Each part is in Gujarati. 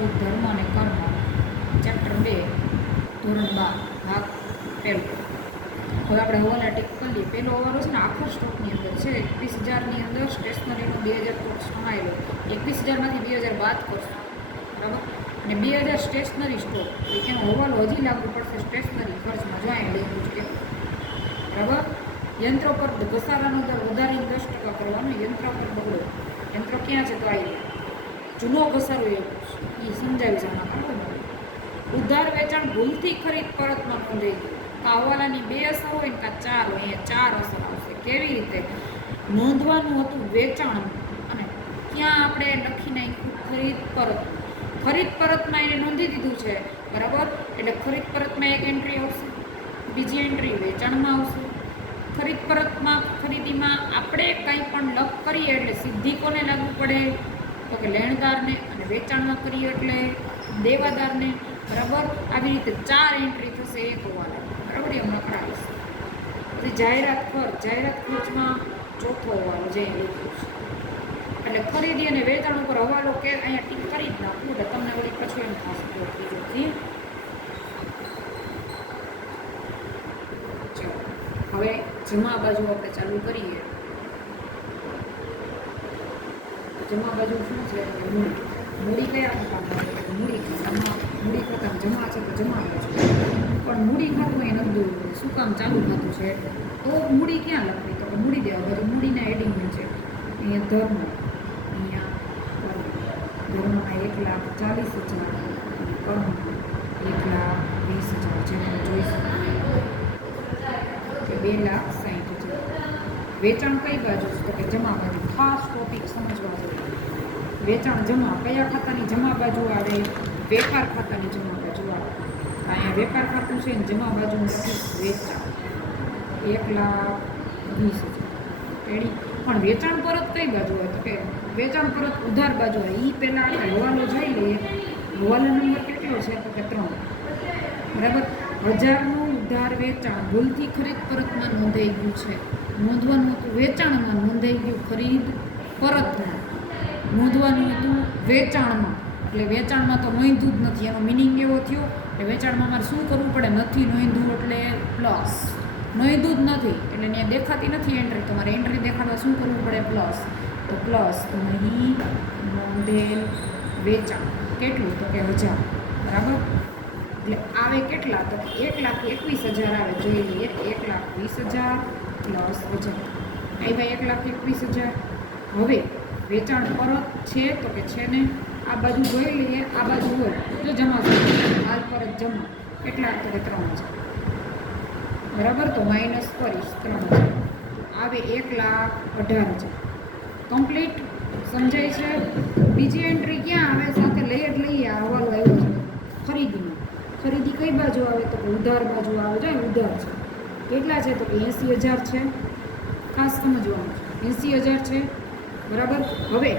14 ધર્મ અને કર્મ, ચેપ્ટર 2, ધોરણ 12, ભાગ 1. હવે આપણે હવાલા ટીક કરી લઈએ. પહેલો હવાલો છે ને આખા સ્ટોકની અંદર છે. 21,000ની અંદર સ્ટેશનરીનો 2,000 કોર્સ સમાયેલો. 21,000માંથી 2,000 બાદ કરશો, બરાબર. અને 2,000 સ્ટેશનરી સ્ટોક, એનો હવાલો હજી લાગુ પડશે સ્ટેશનરી ખર્ચમાં. જો અહીં લખ્યું છે, બરાબર. યંત્રો પર ઘસારાનો દર વધારીને 10% કરવાનો. યંત્ર પર બગડો. યંત્ર ક્યાં છે? તો આવી જૂનો ઘસારો એ સમજાવી છે આમાં. ઉધાર વેચાણ ભૂલથી ખરીદ પરતમાં નોંધાઈ ગયું. હવાલાની 2 અસર હોય ને કાં 4 હોય, અહીંયા 4 અસર આવશે. કેવી રીતે નોંધવાનું હતું? વેચાણ અને ક્યાં આપણે લખી નાખ્યું? ખરીદ પરત. ખરીદ પરતમાં એને નોંધી દીધું છે, બરાબર. એટલે ખરીદ પરતમાં એક એન્ટ્રી આવશે, બીજી એન્ટ્રી વેચાણમાં આવશે. ખરીદ પરતમાં ખરીદીમાં આપણે કંઈ પણ લખ કરીએ એટલે સીધી કોને લાગુ પડે? તો કે લેણદારને. અને વેચાણમાં કરીએ એટલે દેવાદારને, બરાબર. આવી રીતે 4 એન્ટ્રી થશે એક હવાલા, બરાબર. એમ લખડાવીશ. પછી જાહેરાત ખર્ચ. જાહેરાત ખર્ચમાં ચોથો હવાલો જે લખ્યું છે. એટલે ખરીદી અને વેચાણ ઉપર હવાલો કે અહીંયા ટીક કરી જ નાખું એટલે તમને વળી પછી એમ થશે. હવે જમા બાજુ આપણે ચાલુ કરીએ. જમા બાજુ શું છે? મૂડી કયા પ્રકારના? મૂડી ખાતા જમા છે તો જમા બાજુ. પણ મૂડી ખાતું એ નથી દોરવું. શું કામ? ચાલુ ખાતું છે તો મૂડી ક્યાં લખવી? તો મૂડી દેવા બાજુ મૂડીના એડિંગ છે. અહીંયા ધર્મ, અહીંયા ધર્મમાં 1,40,000, કર્મ 1,20,000 છે. તમે જોઈ શકો 2,60,000. વેચાણ કઈ બાજુ છે? તો કે જમા બાજુ. ખાસ ટોપિક સમજવા જોઈએ. વેચાણ જમા કયા ખાતાની જમા બાજુ આવે? વેપાર ખાતાની જમા બાજુ આવે. અહીંયા વેપાર ખાતું છે ને જમા બાજુ વેચાણ 1,20,000. પણ વેચાણ પરત કઈ બાજુ હોય? તો કે વેચાણ પરત ઉધાર બાજુ હોય. એ પહેલાં આપણે હવાલો જોઈ લઈએ. હવાલો નંબર કેટલો છે? તો કે 3, બરાબર. 1,000નું ઉધાર વેચાણ ભૂલથી ખરીદ પરતમાં નોંધાઈ ગયું છે. નોંધવાનું હતું વેચાણમાં, નોંધાઈ ગયું ખરીદ પરતમાં. નોંધવાનું હતું વેચાણમાં, એટલે વેચાણમાં તો નોંધ્યું જ નથી. એનો મિનિંગ એવો થયો કે વેચાણમાં મારે શું કરવું પડે? નથી નોંધ્યું એટલે પ્લસ. નોંધ્યું જ નથી એટલે ત્યાં દેખાતી નથી એન્ટ્રી. તમારે એન્ટ્રી દેખાડવા શું કરવું પડે? પ્લસ. તો પ્લસ નહીં નોંધેલ વેચાણ કેટલું? તો કે 1,000, બરાબર. એટલે આવે કેટલા? તો 1,21,000 આવે. જોઈ લઈએ. 1,20,000 પ્લસ 1,000 આવી ભાઈ 1,21,000. હવે વેચાણ પરત છે તો કે છે ને આ બાજુ જોઈ લઈએ. આ બાજુ હોય જો જમા હાલ પરત જમા કેટલા? તો કે 3,000, બરાબર. તો માઇનસ કરીશ 3,000 આવે 1,18,000. કમ્પ્લીટ સમજાય છે? બીજી એન્ટ્રી ક્યાં આવે? સાથે લઈ જ લઈએ. આ હવાલો આવ્યો છે ખરીદીમાં. ખરીદી કઈ બાજુ આવે? તો ઉધાર બાજુ આવે. જાય ઉધાર છે. કેટલા છે? તો કે 80,000 છે. ખાસ સમજવાનું છે. 80,000 છે, બરાબર. હવે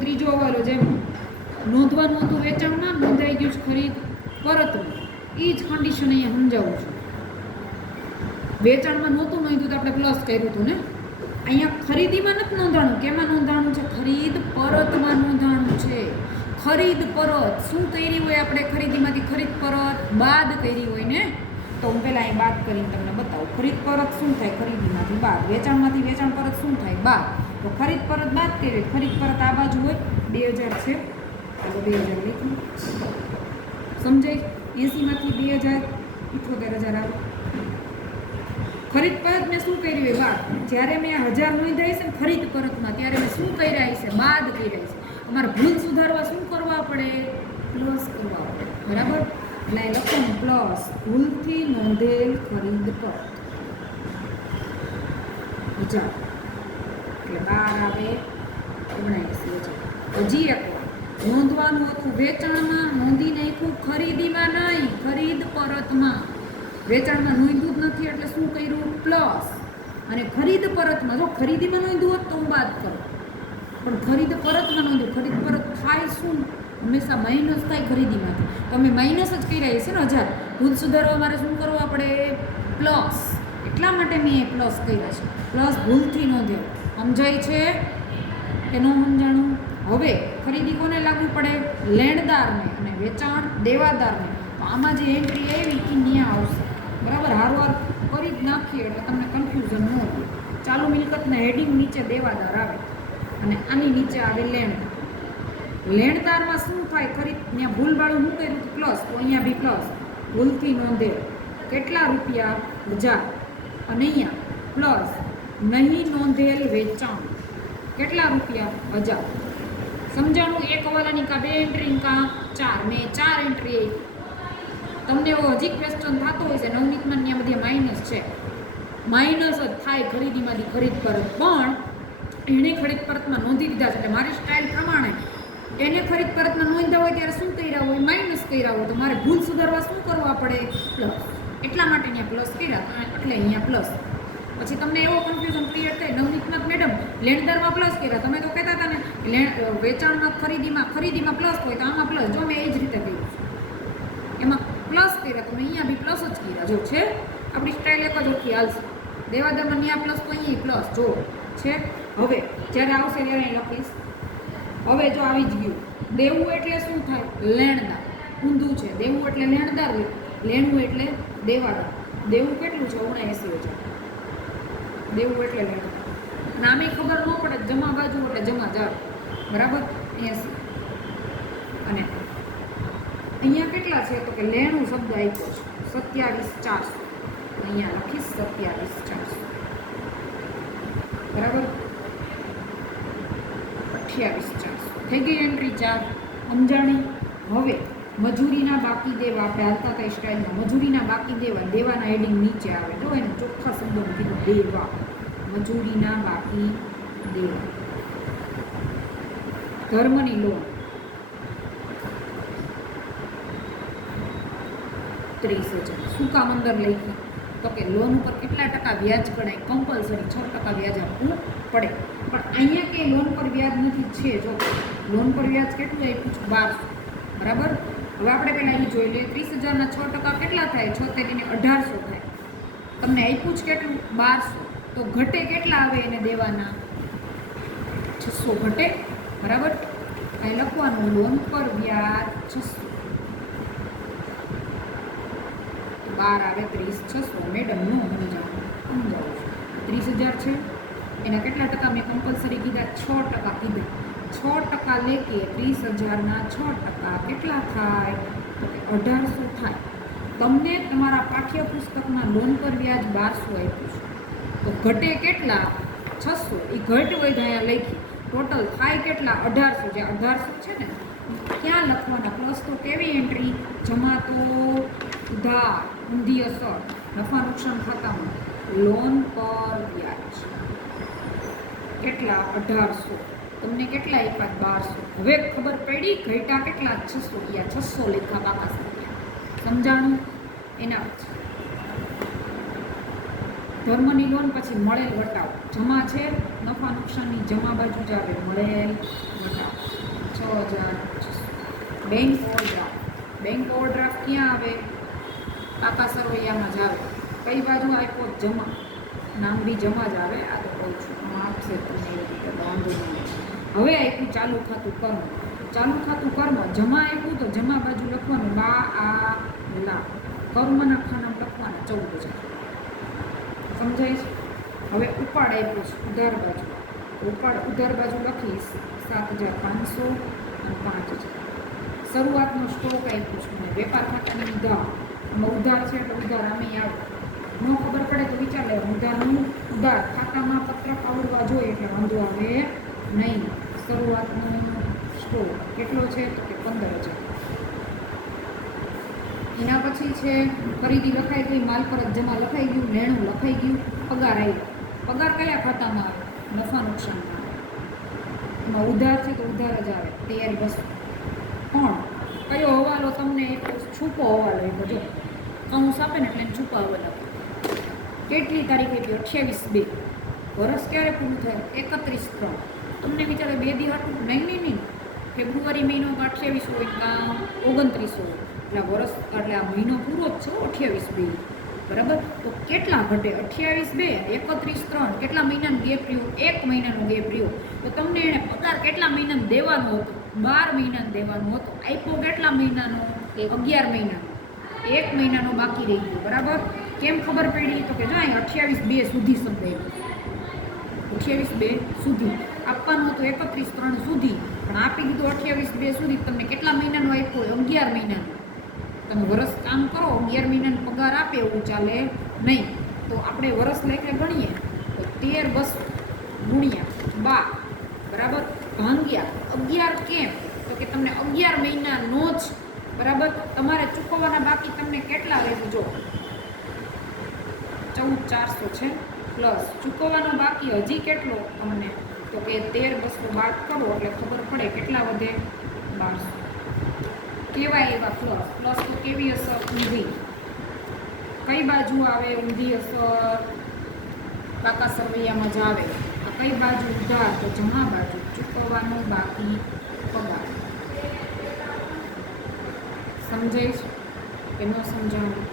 ત્રીજો હવાલો જેમ નોંધવાનું હતું વેચાણમાં, નોંધાઈ ગયું છે ખરીદ પરતમાં. એ જ કન્ડિશન અહીંયા સમજાવું છું. વેચાણમાં નહોતું નોંધ્યું તો આપણે પ્લસ કર્યું હતું ને. અહીંયા ખરીદીમાં નથી નોંધાણું. કેમાં નોંધાણું છે? ખરીદ પરતમાં નોંધાણું છે. ખરીદ પરત શું કરી હોય? આપણે ખરીદીમાંથી ખરીદ પરત બાદ કરી હોય ને. તો હું પહેલાં અહીં બાદ કરીને તમને બતાવું. ખરીદ પરત શું થાય? ખરીદીમાંથી બાદ. વેચાણમાંથી વેચાણ પરત શું થાય? બાદ. તો ખરીદ પરત બાદ કરીએ. ખરીદ પરત આ બાજુ હોય 2,000 છે. ચાલો 2,000 લખું. સમજાય? 80માંથી 2,000 78,000 આવે. ખરીદ પરત મેં શું કર્યું હોય? બાદ. જ્યારે મેં 1,000 નોંધાઈ છે ને ખરીદ પરતમાં, ત્યારે મેં શું કર્યા છે? બાદ કર્યા છે. અમારે ભૂલ સુધારવા શું કરવા પડે? પ્લસ કરવા પડે, બરાબર. એટલે લખવાનું પ્લસ ભૂલથી નોંધેલ ખરીદ પરત 1,000 એટલે 12 આવે 79,000. હજી એક વાર નોંધવાનું હતું વેચાણમાં, નોંધી નાખ્યું ખરીદીમાં નહીં, ખરીદ પરતમાં. વેચાણમાં નોંધ્યું જ નથી એટલે શું કર્યું? પ્લસ. અને ખરીદ પરતમાં જો ખરીદીમાં નોંધ્યું હોત તો હું બાદ કરું, પણ ખરીદ પરતમાં નોંધ્યું. ખરીદ પરત થાય શું? હંમેશા માઇનસ થાય ખરીદીમાંથી. તો અમે માઇનસ જ કર્યા છે ને 1,000. ભૂલ સુધારવા મારે શું કરવા પડે? પ્લસ. એટલા માટે મેં એ પ્લસ કર્યા છે. પ્લસ ભૂલથી નોંધેલ. સમજાય છે કે ન સમજાણું? હવે ખરીદી કોને લાગુ પડે? લેણદારને. અને વેચાણ દેવાદારને. તો આમાં જે એન્ટ્રી આવી એ ન્યા આવશે. બરાબર, હારવાર કરી જ નાખીએ એટલે તમને કન્ફ્યુઝન ન હોય. ચાલુ મિલકતના હેડિંગ નીચે દેવાદાર આવે અને આની નીચે આવે લેણદાર. લેણદારમાં શું થાય? ખરીદ ત્યાં ભૂલવાળું શું કર્યું? પ્લસ, તો અહીંયા બી પ્લસ, ભૂલથી નોંધેલ કેટલા રૂપિયા? 1000. અને અહીંયા પ્લસ નહીં નોંધેલ વેચાણ કેટલા રૂપિયા? 1000. સમજાણું? એક હવાલાની કા 2 એન્ટ્રી કા 4, મેં 4 એન્ટ્રી. તમને એવો હજી ક્વેશ્ચન થતો હોય છે નવનીતમાં ત્યાં બધી માઇનસ છે, માઇનસ જ થાય ખરીદીમાંથી ખરીદ પરત, પણ એણે ખરીદ પરતમાં નોંધી દીધા છે. એટલે મારી સ્ટાઇલ પ્રમાણે એને ખરીદ પરતમાં નોંધ્યા હોય ત્યારે શું કર્યા હોય? માઇનસ કર્યા હોય. તો મારે ભૂલ સુધારવા શું કરવા પડે? પ્લસ. એટલા માટે અહીંયા પ્લસ કર્યા, એટલે અહીંયા પ્લસ. પછી તમને એવો કન્ફ્યુઝન ક્રિએટ થાય, નવનીતમાં મેડમ લેણદારમાં પ્લસ કર્યા, તમે તો કહેતા હતા ને વેચાણમાં ખરીદીમાં પ્લસ હોય તો આમાં પ્લસ. જો મેં એ જ રીતે કર્યું એમાં પ્લસ કર્યા, તમે અહીંયા બી પ્લસ જ કર્યા. જો છે આપણી સ્ટાઇલ એક જ ઓછી હાલશે. દેવાદારમાં અહીંયા પ્લસ તો અહીંયા પ્લસ જો છે. હવે જ્યારે આવશે ત્યારે અહીં લખીશ. હવે જો આવી જ ગયું. દેવું એટલે શું થાય? લેણદાર. ઊંધું છે. દેવું એટલે લેણદાર, લેણું એટલે દેવાદાર. દેવું કેટલું છે? 79,000. દેવું એટલે લેણદાર. નામે ખબર ન પડે, જમા બાજુ એટલે જમા જાવ. બરાબર, 80. અને અહીંયા કેટલા છે? તો કે લેણું શબ્દ આપ્યો છે 27,400. અહીંયા લખીશ 27,400. બરાબર, 28,400 થઈ ગઈ એન્ટ્રી 4. સમજાણી? હવે મજૂરીના બાકી દેવા, આપણે હાલતા હતા સ્ટાઇલમાં. મજૂરીના બાકી દેવા, દેવાના હેડિંગ નીચે આવે. જો એને ચોખ્ખા શબ્દોમાં કીધું દેવા. મજૂરીના બાકી દેવા. ધર્મની લોન 30,000. શું કામ અંદર લખી? તો કે લોન ઉપર કેટલા ટકા વ્યાજ ગણાય? કમ્પલસરી 6% વ્યાજ આપવું પડે. પણ અહીંયા કે લોન પર વ્યાજ નથી છે. જો લોન પર વ્યાજ કેટલું આપ્યું છે? 1200. બરાબર, હવે આપણે પહેલાં એ જોઈ લઈએ. 30,000ના 6% કેટલા થાય? 76 ને 1800 થાય. તમને આપ્યું છે કેટલું? 1200. તો ઘટે કેટલા આવે એને દેવાના? 600 ઘટે. બરાબર, અહીં લખવાનું લોન પર વ્યાજ 600. 12 આવે 30, 600. મેડમ નો સમજાવું છું. 30,000 છે, એના કેટલા ટકા મેં કમ્પલસરી કીધા? 6% કીધા. 6% લેકે 30,000ના 6% કેટલા થાય? તો કે 1800 થાય. તમને તમારા પાઠ્યપુસ્તકમાં લોન પર વ્યાજ 1200 આપ્યું છે, તો ઘટે કેટલા? 600. એ ઘટ હોય અહીંયા લખી. ટોટલ થાય કેટલા? 1800. જે 1800 છે ને ક્યાં લખવાના? પ્લસ તો કેવી એન્ટ્રી? જમા તો ઉધાર, ઊંધી અસર, નફા નુકસાન ખાતામાં લોન પર વ્યાજ કેટલા? 1800. તમને કેટલા આપ્યા? 1200. હવે ખબર પડી ઘટા કેટલા? 600. યા 600 લેખા બાકા સંખ્યા. સમજાણું? એના પછી ધર્મની લોન પછી મળેલ વટાવ. જમા છે, નફા નુકસાનની જમા બાજુ જ આવે મળેલ વટાવ 6,600. Bank overdraft. બેંક ઓવરડ્રાફ્ટ ક્યાં આવે? કાકા સરવૈયામાં જ આવે. કઈ બાજુ આપ્યો? જમા. નામ બી જમા જ આવે. આ તો કહું છું, આમાં આપશે તમને એવી રીતે વાંધો નહીં. હવે આપ્યું ચાલુ ખાતું કર્મ. ચાલુ ખાતું કર્મ જમા આપ્યું તો જમા બાજુ લખવાનું બા આ લા. કર્મના ખાના લખવાના 14,000. સમજાય છે? હવે ઉપાડ આપ્યો છે ઉધાર બાજુ. ઉધાર બાજુ લખીશ 7,500 અને 5,000. શરૂઆતનો સ્ટોક આપ્યો છે મને. વેપાર ખાતાની ઉધાર. એમાં ઉધાર છે એટલે ઉધાર આમે આવે. ન ખબર પડે તો વિચાર લે. ઉધારનું ઉધાર ખાતામાં પત્રક આવડવા જોઈએ એટલે વાંધો આવે નહીં. શરૂઆતનો સ્ટોક કેટલો છે? તો કે 15,000. એના પછી છે ખરીદી લખાઈ ગઈ, માલ પરત જમા લખાઈ ગયું, લેણું લખાઈ ગયું, પગાર આવ્યો. પગાર કયા ખાતામાં આવે? નફા નુકસાનમાં આવે. એમાં ઉધાર છે તો ઉધાર જ આવે. તૈયારી વસ્તુ. પણ કયો હવાલો તમને? છૂપો હવાલો એ બધો કૌંસ આપે ને એટલે એને છૂપા હવાલો આપે. કેટલી તારીખ આપી? 28/2. વર્ષ ક્યારે પૂરું થાય? 31/3. તમને વિચારે 2 દી હતું? નહીં. ફેબ્રુઆરી મહિનો 28 હોય કાં 29 હોય. એટલે વર્ષ એટલે આ મહિનો પૂરો જ છે 28/2. બરાબર. તો કેટલા ઘટે? 28 2 31 3 કેટલા મહિનાનો ગેપ રહ્યો? 1 મહિનાનો ગેપ રહ્યો. તો તમને એને પગાર કેટલા મહિનાનો દેવાનો હતો? 12 મહિનાનો દેવાનો હતો. આપ્યો કેટલા મહિનાનો? 11 મહિનાનો. 1 મહિનાનો બાકી રહી ગયો. બરાબર. કેમ ખબર પડી? તો કે જો અહીં 28 2 સુધી શબ્દ આવ્યો. 28 2 સુધી આપવાનું હતું 31 3 સુધી, પણ આપી દીધું 28 2 સુધી. તમને કેટલા મહિનાનો આપ્યો? 11 મહિનાનો. તમે વરસ કામ કરો, 11 મહિનાનો પગાર આપે એવું ચાલે નહીં. તો આપણે વરસ લેખે ગણીએ તો 13 200 ગુણ્યા 12 બરાબર ભાંગ્યા 11. કેમ? તો કે તમને 11 મહિનાનો જ બરાબર તમારે ચૂકવવાના બાકી તમને કેટલા રહેશે? જો 14 400 છે, પ્લસ ચૂકવવાનો બાકી હજી કેટલો તમને? તો કે 13 200 બાદ કરો એટલે ખબર પડે કેટલા વધે? 1200. કેવા એવા પ્લસ? પ્લસ તો કેવી અસર? ઊંધી. કઈ બાજુ આવે ઊંધી અસર? પાકા સરવૈયામાં જ આવે. આ કઈ બાજુ? ઉધાર. તો જમા બાજુ. ચૂકવવાનો બાકી પગાર. સમજાય છે કે ન સમજાવું?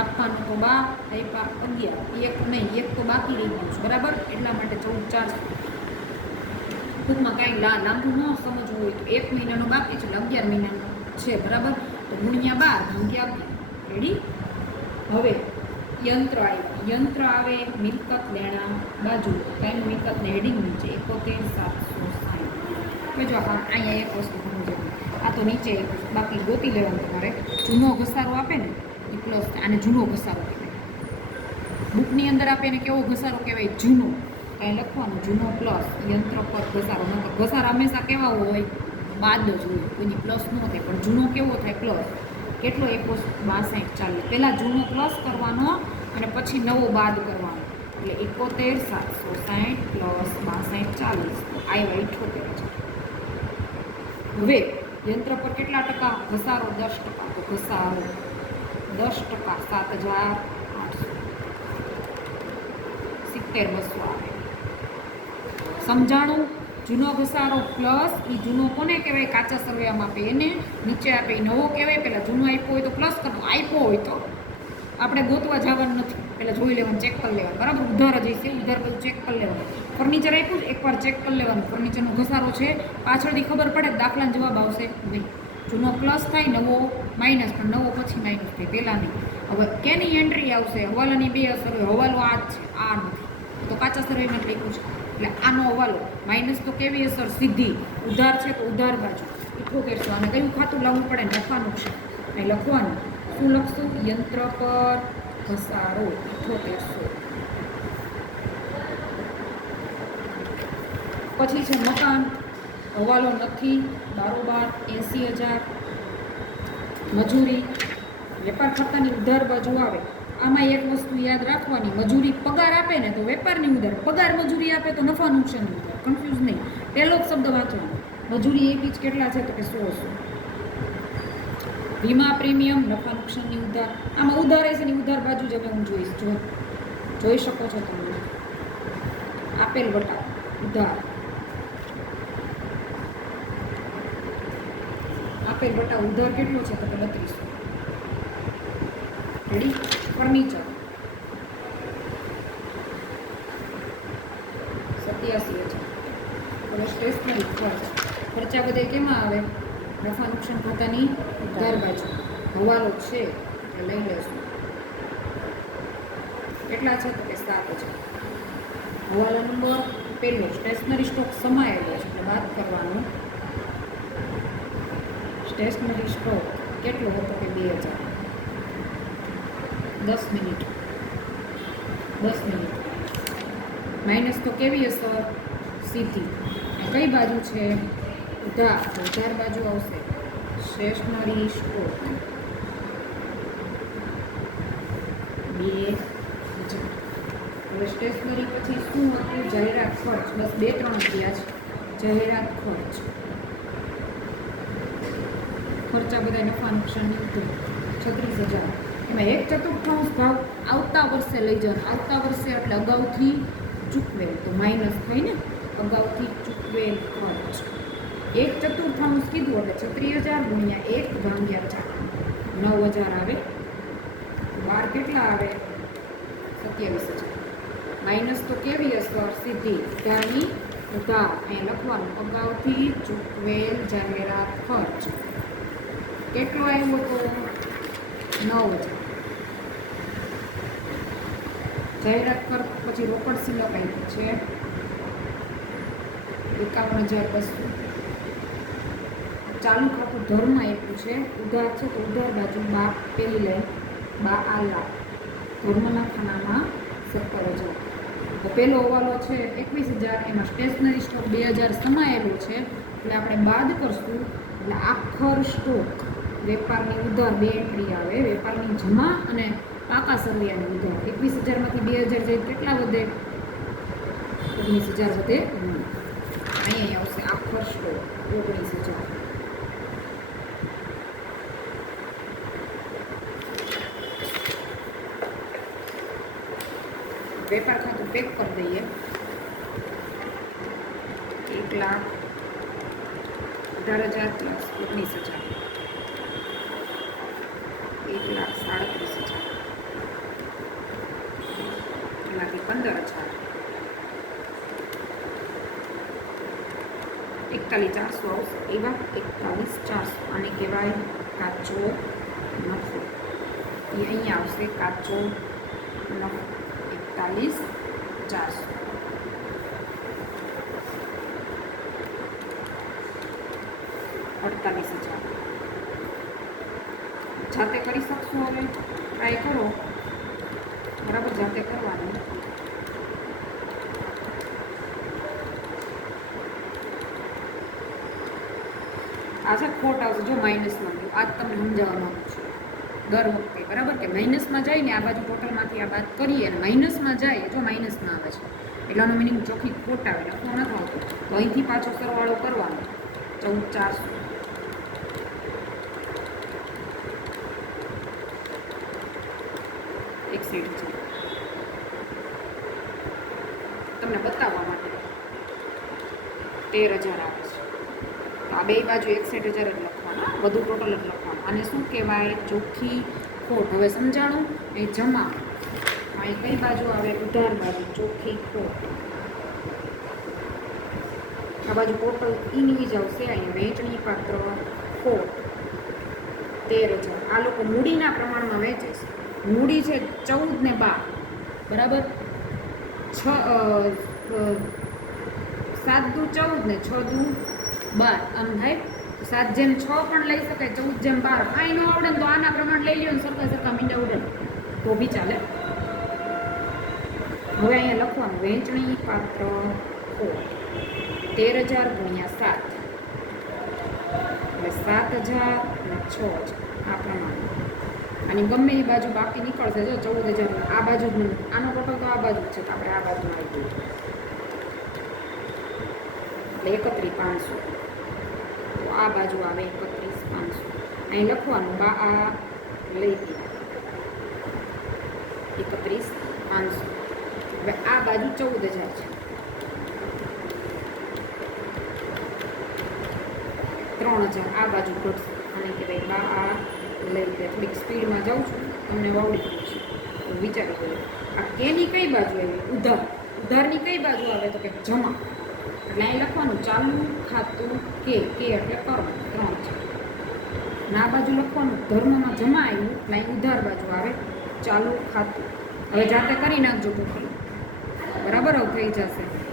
આપવાનું તો 12, આપ્યા 11. એક નહીં, એક તો બાકી રહી ગયું છે. બરાબર. એટલા માટે 14 400. ટૂંકમાં કાંઈ લાંબુ ન સમજવું હોય તો 1 મહિનાનો બાકી છે એટલે 11 મહિનાનો છે. બરાબર. તો ગુણ્યા 12 ભાગ્યા 11. રેડી? હવે યંત્ર આવે. યંત્ર આવે મિલકત લેણા બાજુ. કાંઈ મિલકતને હેડિંગ નીચે 71 760. જો હા, અહીંયા એક વસ્તુ સમજવું. આ તો નીચે બાકી ગોતી લેવાનું તમારે. જૂનો ઘસારો આપે ને એ પ્લસ. આને જૂનો ઘસારો કહેવાય. બુકની અંદર આપે ને કેવો ઘસારો કહેવાય? જૂનો. કાંઈ લખવાનું જૂનો પ્લસ યંત્ર પર ઘસારો. નકર ઘસારા હંમેશા કેવા હોય? બાદ જ હોય, કોઈની પ્લસ ન થાય. પણ જૂનો કેવો થાય? પ્લસ. કેટલો? 62 ચાલે. પહેલાં જૂનો પ્લસ કરવાનો અને પછી નવો બાદ કરવાનો. એટલે 71 760 પ્લસ 62 40. આવ્યા 78. હવે યંત્ર પર કેટલા ટકા ઘસારો? 10%. તો ઘસારો 10% 7800. 70 200 આવે. સમજાણું? જૂનો ઘસારો પ્લસ એ જૂનો કોને કહેવાય? કાચા સરવૈયામાં આપે એને. નીચે આપે એ નવો કહેવાય. પહેલાં જૂનો આપ્યો હોય તો પ્લસ કરવો, આપ્યો હોય તો આપણે ગોતવા જવાનું નથી. પહેલાં જોઈ લેવાનું, ચેક કરી લેવાનું. બરાબર. ઉધાર જ હશે, ઉધાર બધું ચેક કરી લેવાનું. ફર્નિચર આપ્યું છે, એકવાર ચેક કરી લેવાનું. ફર્નિચરનો ઘસારો છે, પાછળથી ખબર પડે દાખલાનો જવાબ આવશે નહીં. જૂનો પ્લસ થાય, નવો માઇનસ, પણ નવો પછી માઇનસ થાય, પહેલાં નહીં. હવે કેની એન્ટ્રી આવશે? હવાલાની 2 અસર હોય. હવાલો આ જ છે, આ નથી. તો કાચા સરવૈયામાં લખ્યું છે એટલે આનો હવાલો. માઇનસ તો કેવી અસર? સીધી. ઉધાર છે તો ઉધાર બાજુ 7800. અને કયું ખાતું લાવવું પડે? નફા નુકસાન. અહીં લખવાનું. શું લખશું? યંત્ર પર ઘસારો 7800. પછી છે મકાન. હવાલો નથી, બારોબાર 80000. મજૂરી વેપાર ખાતાની ઉધાર બાજુ આવે. આમાં એક વસ્તુ યાદ રાખવાની, મજૂરી પગાર આપે ને તો વેપારની ઉધાર, પગાર મજૂરી આપે તો નફા નુકસાનની ઉધાર. કન્ફ્યુઝ નહીં. પહેલો જ શબ્દ વાંચવાનો. મજૂરી એક જ કેટલા છે? તો કે 100. વીમા પ્રીમિયમ નફા નુકસાનની ઉધાર. આમાં ઉધાર છે ને ઉધાર બાજુ જ હવે હું જોઈશ. જોઈ શકો છો તમે. આપેલ વટા ઉધાર. આપેલ વટા ઉધાર કેટલો છે? તો કે 3200. રેડી? ફર્નિચર 87,000. હવે સ્ટેશનરી ખર્ચ. ખર્ચા બધા કેમાં આવે? નફા નુકસાન ખાતાની ઉધાર બાજુ. હવાલો છે એ લઈ લેશું. કેટલા છે? તો કે 7,000. હવાલા નંબર પહેલો. સ્ટેશનરી સ્ટોક સમાયેલો છે એટલે બાદ કરવાનો. સ્ટેશનરી સ્ટોક કેટલો હતો? કે 2000. 10 મિનિટ. માઇનસ તો કેવી અસર? સીધી. કઈ બાજુ છે? ઉધાર. ઉધાર બાજુ આવશે સ્ટેશનરી સ્ટોક 2000. હવે સ્ટેશનરી પછી શું હતું? જાહેરાત ખર્ચ. બસ 2-3 થયા છે. જાહેરાત ખર્ચ. ખર્ચા બધા નફા નુકસાનની ઉધાર 36,000. એમાં 1/4 ભાગ આવતા વર્ષે લઈ જવાનું. આવતા વર્ષે એટલે અગાઉથી ચૂકવેલ, તો માઇનસ થાય ને. અગાઉથી ચૂકવેલ ખર્ચ 1/4 કીધું એટલે 36,000 ગુણ્યા 1 ભાગ્યા 4 9,000 આવે. 12 કેટલા આવે? 27,000 માઇનસ તો કેવી અસર સીધી ઉધારની ઉધાર અહીંયા લખવાનું અગાઉથી ચૂકવેલ જાહેરાત ખર્ચ કેટલો આવ્યો તો 9,000 જાહેરાત ખર્ચ પછી રોકડ સિલક આપ્યું છે 51,200 ચાલુ ખાતું ધર્મ આપ્યું છે ઉધાર છે તો ઉધાર બાજુ બા પેલી લાઈન બા આ લાખ ધર્મના ખાનામાં 17,000 તો પહેલો હવાલો છે 21,000 એમાં સ્ટેશનરી સ્ટોક 2,000 સમાયેલું છે એટલે આપણે બાદ કરશું એટલે આખર સ્ટોક વેપારની ઉધાર બે એન્ટ્રી આવે વેપારની જમા અને પાકા સરવૈયાની ઉધાર 21,000માંથી 2,000 જાય કેટલા વધે 19,000 વધે અહીંયા આવશે આખર સ્ટોક 19,000 વેપાર ખાતું પેક કરી દઈએ 1,18,000 પ્લસ 19,000 1,37,000 એમાંથી 15,000 41,400 આવશે એવા 41,400 આને કહેવાય કાચો નફો એ અહીંયા આવશે કાચો નફો 41,400 48,000 જાતે કરી શકશો હવે ટ્રાય કરો બરાબર જાતે કરવાનું આજે ખોટ આવશે જો માઇનસમાં ગયું આજ તમને સમજાવવા માંગુ છું દર વખતે બરાબર કે માઇનસમાં જાય ને આ બાજુ ટોટલમાંથી આ બાદ કરીએ અને માઇનસમાં જાય જો માઇનસમાં આવે છે એટલાનો મિનિંગ ચોખ્ખી ખોટ આવે લખવો નથી આવતો તો અહીંથી પાછો સરવાળો કરવાનો 14,400 61,000 તમને બતાવવા માટે 13,000 આવે છે તો આ બે બાજુ 61,000 જ લખવાના વધુ ટોટલ જ લખવાનું આને શું કહેવાય ચોખ્ખી ખોટ હવે સમજાણું એ જમા આ કઈ બાજુ આવે ઉધાર બાજુ ચોખ્ખી ખોટ આ બાજુ ટોટલ ઇની જ આવશે અહીંયા વેચણી પાત્ર ખોટ 13,000 આ લોકો મૂડીના પ્રમાણમાં વેચે છે મૂડી છે 14 ને 12 બરાબર 7 દુ 14 ને 6 દુ 12 આમ થાય 7/6 પણ લઈ શકાય 14/12 કાંઈ ન આવડે તો આના પ્રમાણ લઈ લ્યો ને સરખા મીંડા ઉડે તો બી ચાલે હવે અહીંયા લખવાનું વેચણી પાત્ર ખોટ 13,000 ગુણ્યા 7 એટલે 7,000 અને 6,000 આ પ્રમાણે અને ગમે એ બાજુ બાકી નીકળશે જો 14,000 આ બાજુ જ આનો ટોટલ તો આ બાજુ જ છે તો આપણે આ બાજુ આવી ગયું એટલે 31,500 તો આ બાજુ આવે 31,500 અહીં લખવાનું બા આ લઈ ગયા 31,500 હવે આ બાજુ 14,000 છે 3,000 આ બાજુ ઘટશે અને કહેવાય બા આ લઈ ગયા થોડીક સ્પીડમાં જાઉં છું તમને વાવડી દઉં છું તો વિચારી ગયો આ કેની કઈ બાજુ આવી ઉધારની કઈ બાજુ આવે તો કે જમા એટલે અહીં લખવાનું ચાલુ ખાતું કે એટલે કર્મ 3 છે ના બાજુ લખવાનું ધર્મમાં જમા આવ્યું એટલે અહીં ઉધાર બાજુ આવે ચાલુ ખાતું હવે જાતે કરી નાખજો ટોટલ બરાબર થઈ જશે